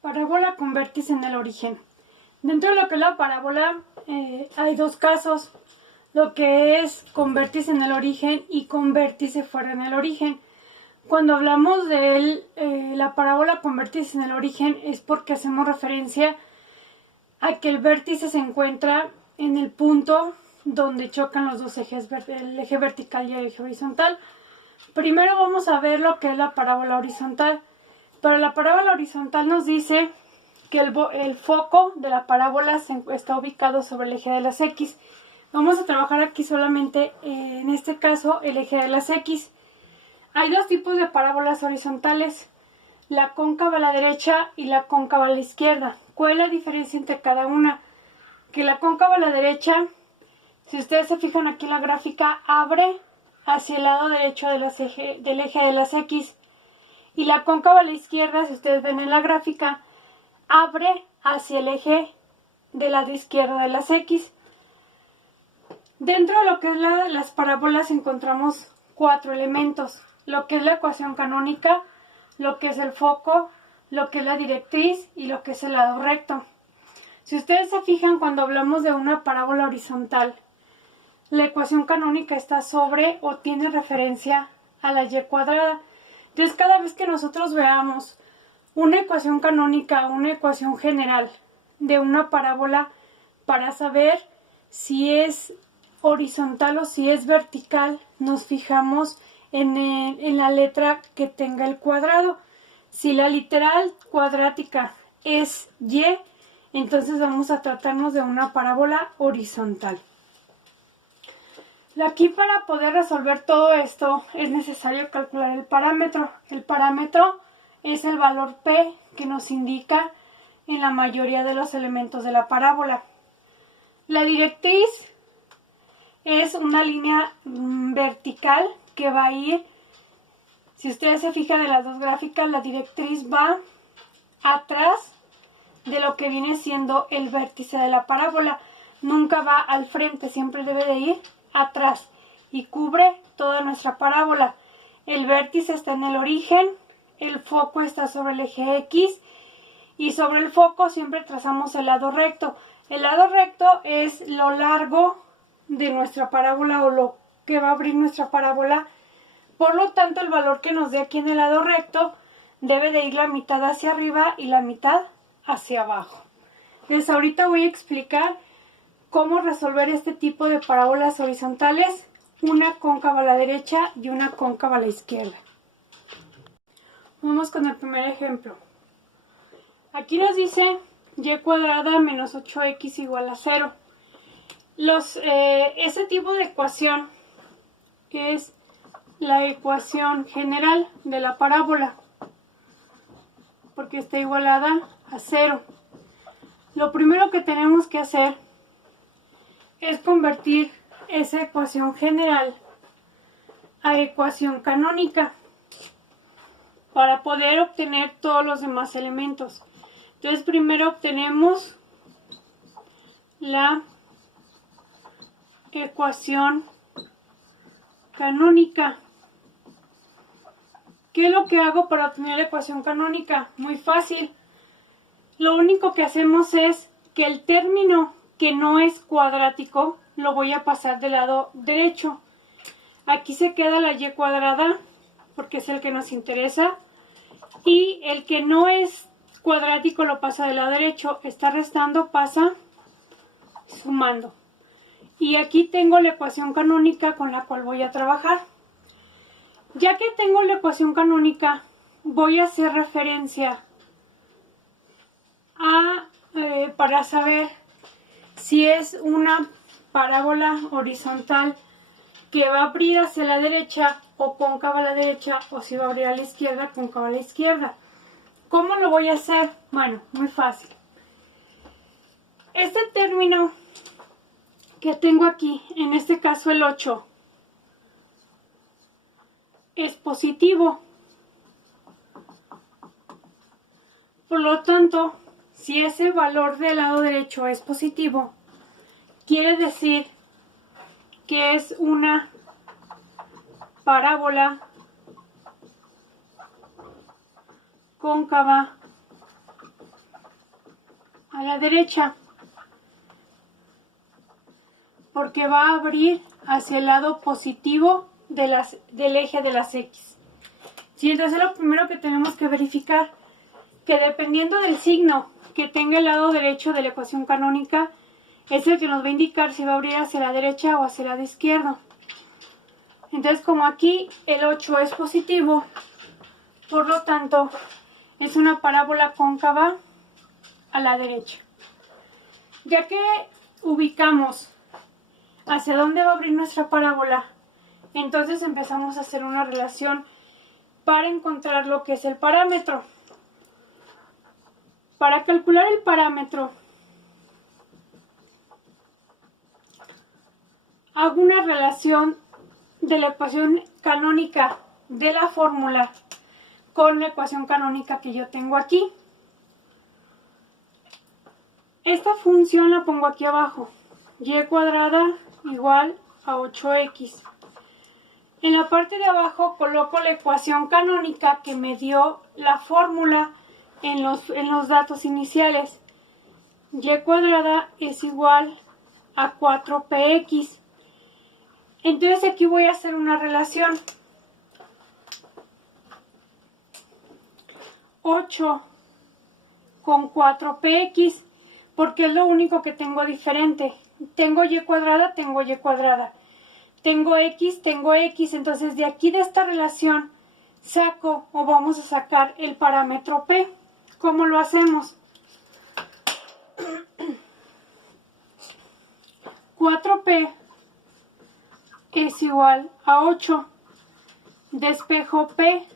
Parábola con vértice en el origen. Dentro de lo que es la parábola hay dos casos, lo que es con vértice en el origen y con vértice fuera en el origen. Cuando hablamos de la parábola con vértice en el origen es porque hacemos referencia a que el vértice se encuentra en el punto donde chocan los dos ejes, el eje vertical y el eje horizontal. Primero vamos a ver lo que es la parábola horizontal. Pero la parábola horizontal nos dice que el foco de la parábola está ubicado sobre el eje de las X. Vamos a trabajar aquí solamente, en este caso, el eje de las X. Hay dos tipos de parábolas horizontales, la cóncava a la derecha y la cóncava a la izquierda. ¿Cuál es la diferencia entre cada una? Que la cóncava a la derecha, si ustedes se fijan aquí en la gráfica, abre hacia el lado derecho del eje de las X. Y la cóncava a la izquierda, si ustedes ven en la gráfica, abre hacia el eje del lado izquierdo de las X. Dentro de lo que es las parábolas encontramos cuatro elementos, lo que es la ecuación canónica, lo que es el foco, lo que es la directriz y lo que es el lado recto. Si ustedes se fijan, cuando hablamos de una parábola horizontal, la ecuación canónica está sobre o tiene referencia a la y cuadrada. Entonces, cada vez que nosotros veamos una ecuación canónica, una ecuación general de una parábola, para saber si es horizontal o si es vertical, nos fijamos en la letra que tenga el cuadrado. Si la literal cuadrática es Y, entonces vamos a tratarnos de una parábola horizontal. Aquí, para poder resolver todo esto, es necesario calcular el parámetro. El parámetro es el valor P que nos indica en la mayoría de los elementos de la parábola. La directriz es una línea vertical que va a ir, si ustedes se fijan en las dos gráficas, la directriz va atrás de lo que viene siendo el vértice de la parábola. Nunca va al frente, siempre debe de ir atrás y cubre toda nuestra parábola. El vértice está en el origen, el foco está sobre el eje X y sobre el foco siempre trazamos el lado recto. El lado recto es lo largo de nuestra parábola o lo que va a abrir nuestra parábola. Por lo tanto, el valor que nos dé aquí en el lado recto debe de ir la mitad hacia arriba y la mitad hacia abajo. Entonces, ahorita voy a explicar cómo resolver este tipo de parábolas horizontales, una cóncava a la derecha y una cóncava a la izquierda. Vamos con el primer ejemplo. Aquí nos dice y cuadrada menos 8x igual a 0. Ese tipo de ecuación es la ecuación general de la parábola, porque está igualada a 0. Lo primero que tenemos que hacer es convertir esa ecuación general a ecuación canónica para poder obtener todos los demás elementos. Entonces, primero obtenemos la ecuación canónica. ¿Qué es lo que hago para obtener la ecuación canónica? Muy fácil. Lo único que hacemos es que el término que no es cuadrático lo voy a pasar del lado derecho. Aquí se queda la y cuadrada porque es el que nos interesa, y el que no es cuadrático lo pasa del lado derecho. Está restando, pasa sumando. Y aquí tengo la ecuación canónica con la cual voy a trabajar. Ya que tengo la ecuación canónica, voy a hacer referencia para saber si es una parábola horizontal que va a abrir hacia la derecha o cóncava a la derecha, o si va a abrir a la izquierda, cóncava a la izquierda. ¿Cómo lo voy a hacer? Bueno, muy fácil. Este término que tengo aquí, en este caso el 8, es positivo. Por lo tanto, si ese valor del lado derecho es positivo, quiere decir que es una parábola cóncava a la derecha, porque va a abrir hacia el lado positivo del eje de las X. Sí, entonces lo primero que tenemos que verificar, que dependiendo del signo que tenga el lado derecho de la ecuación canónica, es el que nos va a indicar si va a abrir hacia la derecha o hacia el lado izquierdo. Entonces, como aquí el 8 es positivo, por lo tanto, es una parábola cóncava a la derecha. Ya que ubicamos hacia dónde va a abrir nuestra parábola, entonces empezamos a hacer una relación para encontrar lo que es el parámetro. Para calcular el parámetro, hago una relación de la ecuación canónica de la fórmula con la ecuación canónica que yo tengo aquí. Esta función la pongo aquí abajo. Y cuadrada igual a 8x. En la parte de abajo coloco la ecuación canónica que me dio la fórmula en los datos iniciales. Y cuadrada es igual a 4px. Entonces aquí voy a hacer una relación. 8 con 4px, porque es lo único que tengo diferente. Tengo y cuadrada, tengo y cuadrada. Tengo x, entonces de aquí de esta relación saco o vamos a sacar el parámetro p. ¿Cómo lo hacemos? 4p es igual a 8. Despejo p.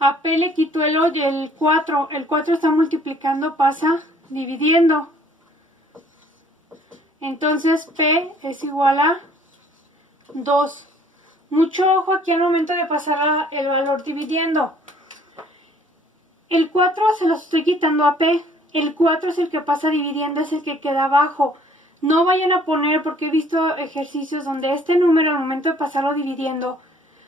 A p le quito el 4. El 4 está multiplicando, pasa dividiendo. Entonces p es igual a 2. Mucho ojo aquí al momento de pasar el valor dividiendo. El 4 se lo estoy quitando a p. El 4 es el que pasa dividiendo, es el que queda abajo. No vayan a poner, porque he visto ejercicios donde este número al momento de pasarlo dividiendo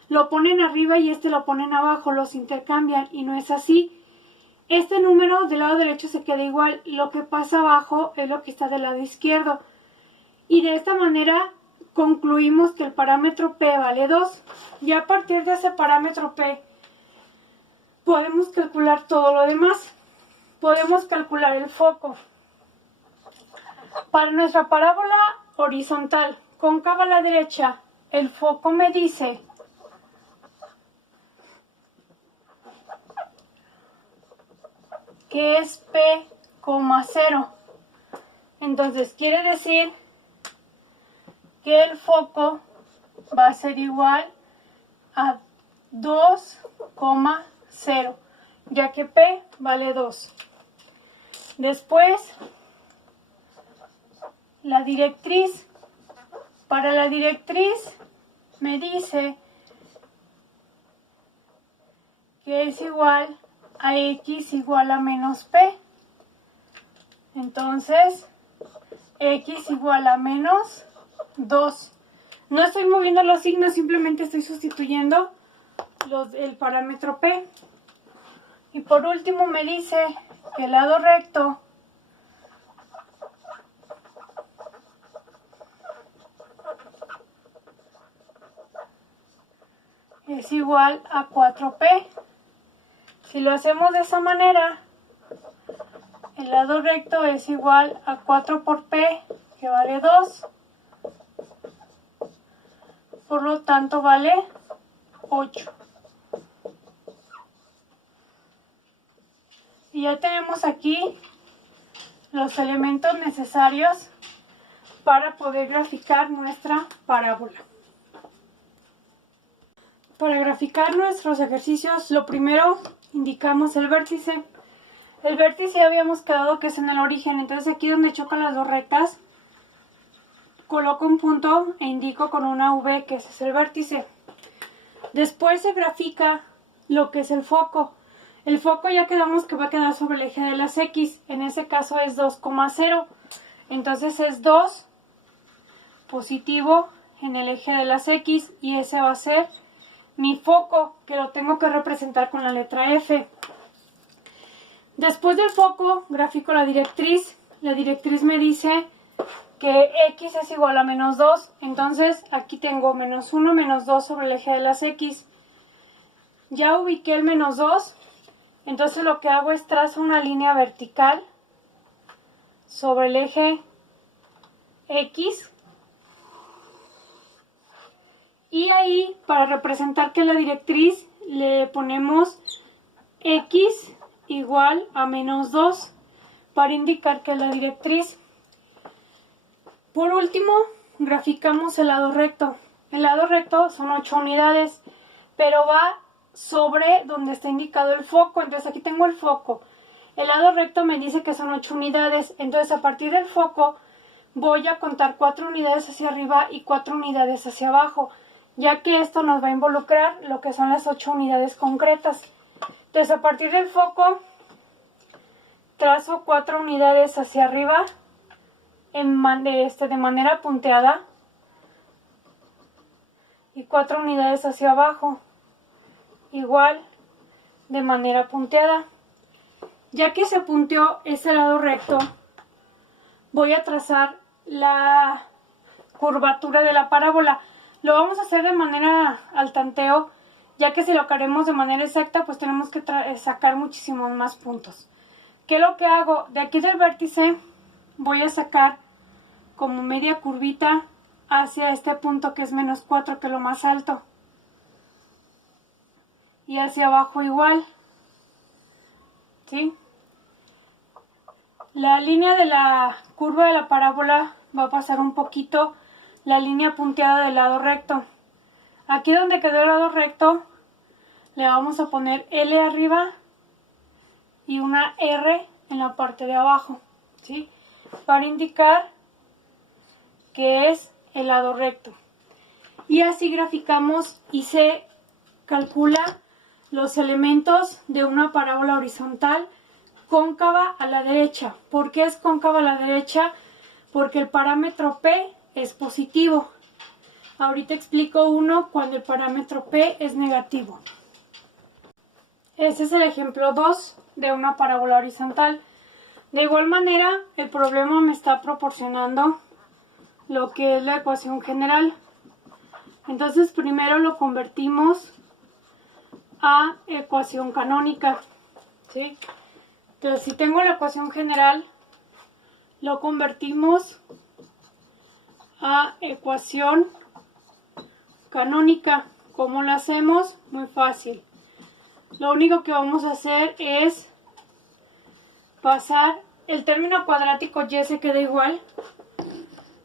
lo ponen arriba y este lo ponen abajo, los intercambian y no es así. Este número del lado derecho se queda igual, lo que pasa abajo es lo que está del lado izquierdo. Y de esta manera concluimos que el parámetro p vale 2. Y a partir de ese parámetro p podemos calcular todo lo demás. Podemos calcular el foco. Para nuestra parábola horizontal cóncava a la derecha, el foco me dice que es p, 0. Entonces quiere decir que el foco va a ser igual a 2,0, ya que p vale 2. Después, la directriz. Para la directriz me dice que es igual a x igual a menos p. Entonces, x igual a menos 2. No estoy moviendo los signos, simplemente estoy sustituyendo el parámetro p. Y por último me dice que el lado recto es igual a 4p. Si lo hacemos de esa manera, el lado recto es igual a 4 por p, que vale 2. Por lo tanto vale 8. Y ya tenemos aquí los elementos necesarios para poder graficar nuestra parábola. Para graficar nuestros ejercicios, lo primero indicamos el vértice. El vértice habíamos quedado que es en el origen, entonces aquí donde chocan las dos rectas, coloco un punto e indico con una V que ese es el vértice. Después se grafica lo que es el foco. El foco ya quedamos que va a quedar sobre el eje de las X, en ese caso es 2,0. Entonces es 2 positivo en el eje de las X y ese va a ser mi foco, que lo tengo que representar con la letra F. Después del foco, grafico la directriz. La directriz me dice que x es igual a menos 2. Entonces aquí tengo menos 1, menos 2 sobre el eje de las x. Ya ubiqué el menos 2. Entonces lo que hago es trazo una línea vertical sobre el eje x. Y ahí, para representar que la directriz, le ponemos x igual a menos 2 para indicar que es la directriz. Por último, graficamos el lado recto. El lado recto son 8 unidades, pero va sobre donde está indicado el foco. Entonces aquí tengo el foco. El lado recto me dice que son 8 unidades. Entonces a partir del foco voy a contar 4 unidades hacia arriba y 4 unidades hacia abajo, ya que esto nos va a involucrar lo que son las 8 unidades concretas. Entonces a partir del foco trazo 4 unidades hacia arriba de manera punteada y 4 unidades hacia abajo igual de manera punteada. Ya que se punteó ese lado recto, voy a trazar la curvatura de la parábola. Lo vamos a hacer de manera al tanteo, ya que si lo queremos de manera exacta, pues tenemos que sacar muchísimos más puntos. ¿Qué es lo que hago? De aquí del vértice voy a sacar como media curvita hacia este punto que es menos 4, que es lo más alto. Y hacia abajo igual. ¿Sí? La línea de la curva de la parábola va a pasar un poquito la línea punteada del lado recto. Aquí donde quedó el lado recto le vamos a poner L arriba y una R en la parte de abajo, ¿sí? Para indicar que es el lado recto. Y así graficamos y se calcula los elementos de una parábola horizontal cóncava a la derecha. ¿Por qué es cóncava a la derecha? Porque el parámetro P es positivo. Ahorita explico uno cuando el parámetro P es negativo. Este es el ejemplo 2 de una parábola horizontal. De igual manera, el problema me está proporcionando lo que es la ecuación general. Entonces primero lo convertimos a ecuación canónica, ¿sí? Entonces si tengo la ecuación general, lo convertimos a ecuación canónica. ¿Cómo lo hacemos? Muy fácil. Lo único que vamos a hacer es pasar el término cuadrático y se queda igual.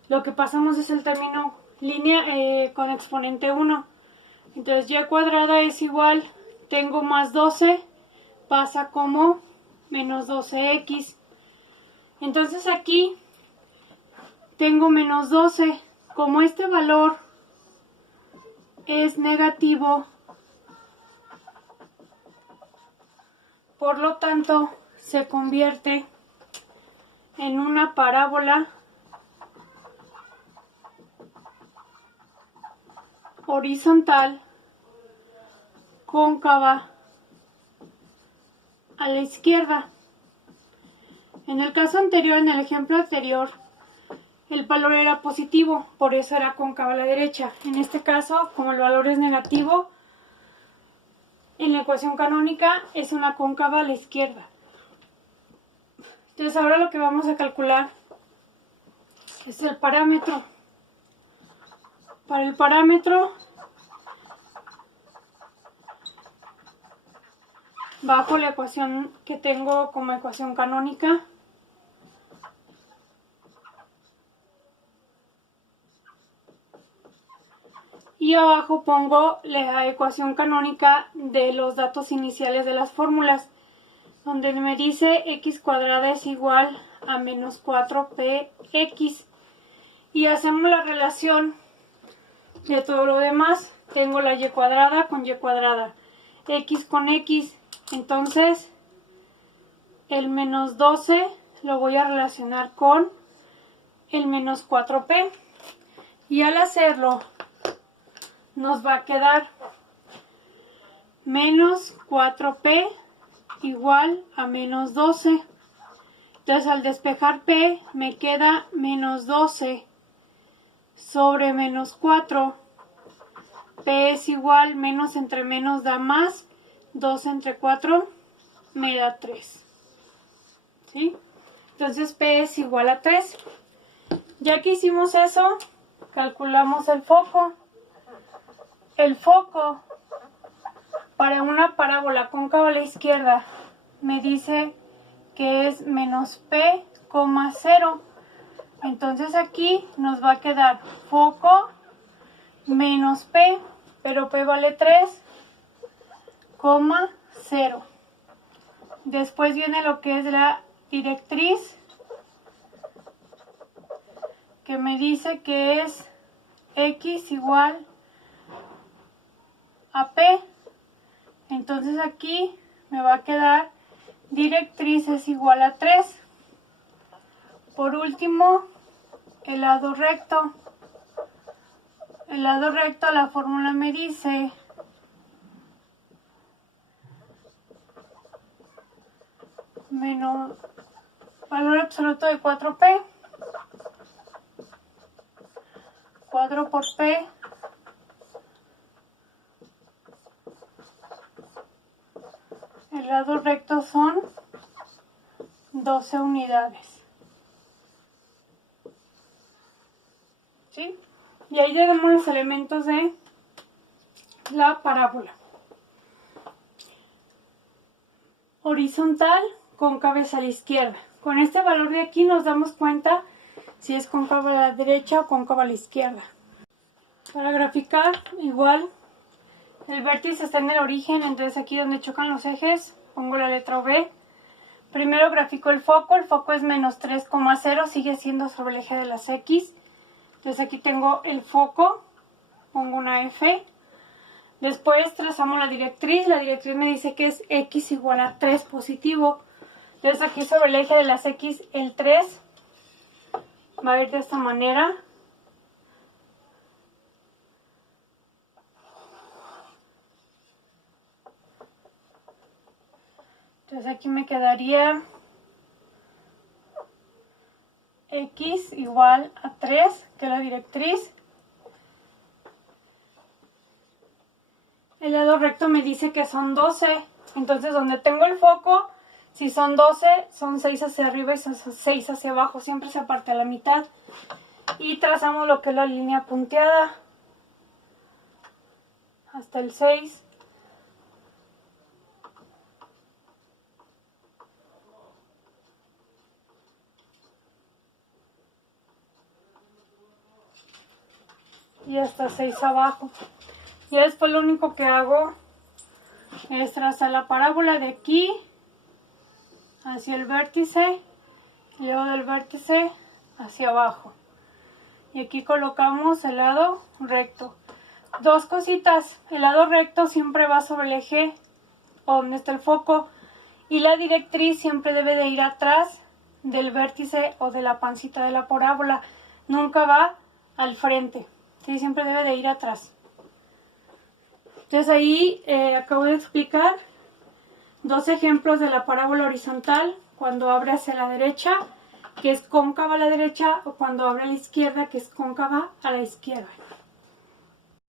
Lo que pasamos es el término línea con exponente 1. Entonces y cuadrada es igual, tengo más 12, pasa como menos 12x. Entonces aquí tengo menos 12. Como este valor es negativo, por lo tanto se convierte en una parábola horizontal cóncava a la izquierda. En el caso anterior, en el ejemplo anterior, el valor era positivo, por eso era cóncava a la derecha. En este caso, como el valor es negativo, en la ecuación canónica es una cóncava a la izquierda. Entonces ahora lo que vamos a calcular es el parámetro. Para el parámetro, bajo la ecuación que tengo como ecuación canónica, y abajo pongo la ecuación canónica de los datos iniciales de las fórmulas, donde me dice x cuadrada es igual a menos 4px. Y hacemos la relación de todo lo demás. Tengo la y cuadrada con y cuadrada, x con x. Entonces el menos 12 lo voy a relacionar con el menos 4p. Y al hacerlo nos va a quedar menos 4p igual a menos 12. Entonces al despejar P me queda menos 12 sobre menos 4. P es igual, menos entre menos da más, 2 entre 4 me da 3. ¿Sí? Entonces P es igual a 3. Ya que hicimos eso, calculamos el foco. El foco para una parábola cóncava a la izquierda me dice que es menos P, 0. Entonces aquí nos va a quedar foco menos P, pero P vale 3, 0. Después viene lo que es la directriz, que me dice que es X igual a P. Entonces aquí me va a quedar directriz es igual a 3. Por último, el lado recto. El lado recto, la fórmula me dice menos valor absoluto de 4P. 4 por P el lado recto son 12 unidades. ¿Sí? Y ahí tenemos los elementos de la parábola. Horizontal, cóncava a la izquierda. Con este valor de aquí nos damos cuenta si es cóncava a la derecha o cóncava a la izquierda. Para graficar, igual, el vértice está en el origen, entonces aquí donde chocan los ejes, pongo la letra V. Primero grafico el foco es menos 3,0, sigue siendo sobre el eje de las X. Entonces aquí tengo el foco, pongo una F. Después trazamos la directriz me dice que es X igual a 3 positivo. Entonces aquí sobre el eje de las X, el 3 va a ir de esta manera. Entonces aquí me quedaría X igual a 3, que es la directriz. El lado recto me dice que son 12. Entonces donde tengo el foco, si son 12, son 6 hacia arriba y son 6 hacia abajo. Siempre se parte a la mitad. Y trazamos lo que es la línea punteada. Hasta el 6. Y hasta 6 abajo. Y después lo único que hago es trazar la parábola de aquí hacia el vértice y luego del vértice hacia abajo. Y aquí colocamos el lado recto. Dos cositas, el lado recto siempre va sobre el eje donde está el foco y la directriz siempre debe de ir atrás del vértice o de la pancita de la parábola, nunca va al frente, ¿sí? Siempre debe de ir atrás. Entonces ahí acabo de explicar dos ejemplos de la parábola horizontal, cuando abre hacia la derecha, que es cóncava a la derecha, o cuando abre a la izquierda, que es cóncava a la izquierda.